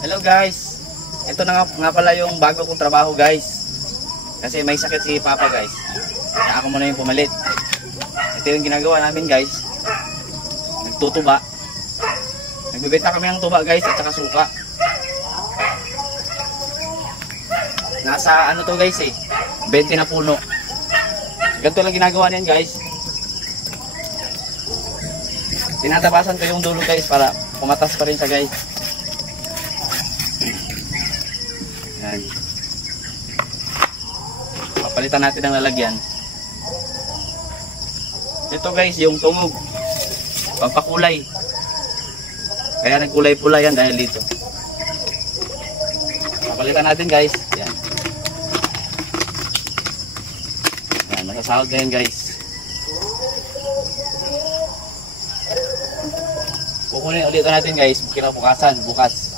Hello guys. Ito na nga pala yung bago kong trabaho guys. Kasi may sakit si Papa guys. Kaya ako muna yung pumalit. Ito yung ginagawa namin guys. Nagtutuba. Nagbibenta kami ng tuba guys at saka suka. Nasa ano to guys 20 na puno. Ganito lang ginagawa niyan guys. Tinatabasan ko yung dulo guys para pumatas pa rin siya guys. Yan. Papalitan natin ang lalagyan. Ito guys, yung tungog. Pampakulay. Kaya nagkulay pula yan dahil dito. Papalitan natin guys. Yan. Yan, masasahod na yan guys. Kukunin ulit natin guys. Kinabukasan, bukas.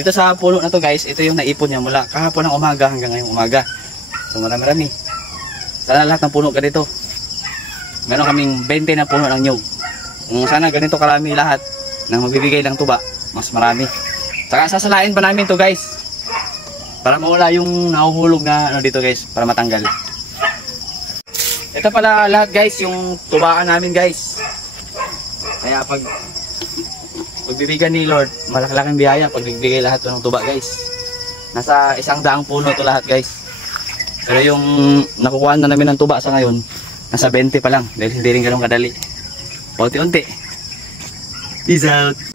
Dito sa puno na to guys, ito yung naipon niya mula kahapon ng umaga hanggang ngayong umaga. So marami-rami. Sana lahat ng puno ganito. Meron kaming 20 na puno ng nyug. Kung sana ganito karami lahat nang magbibigay ng tuba, mas marami. Saka sasalain pa namin to guys. Para mawala yung nahuhulog na ano dito guys, para matanggal. Ito pala lahat guys, yung tubaan namin guys. Kaya pagbibigyan ni Lord, malaking biyaya pag nagbigay lahat ng tuba guys. Nasa 100 puno to lahat guys. Pero yung nakukuha na namin ng tuba sa ngayon, nasa 20 pa lang. Dahil hindi rin ganun kadali. Paunti-unti. Peace out.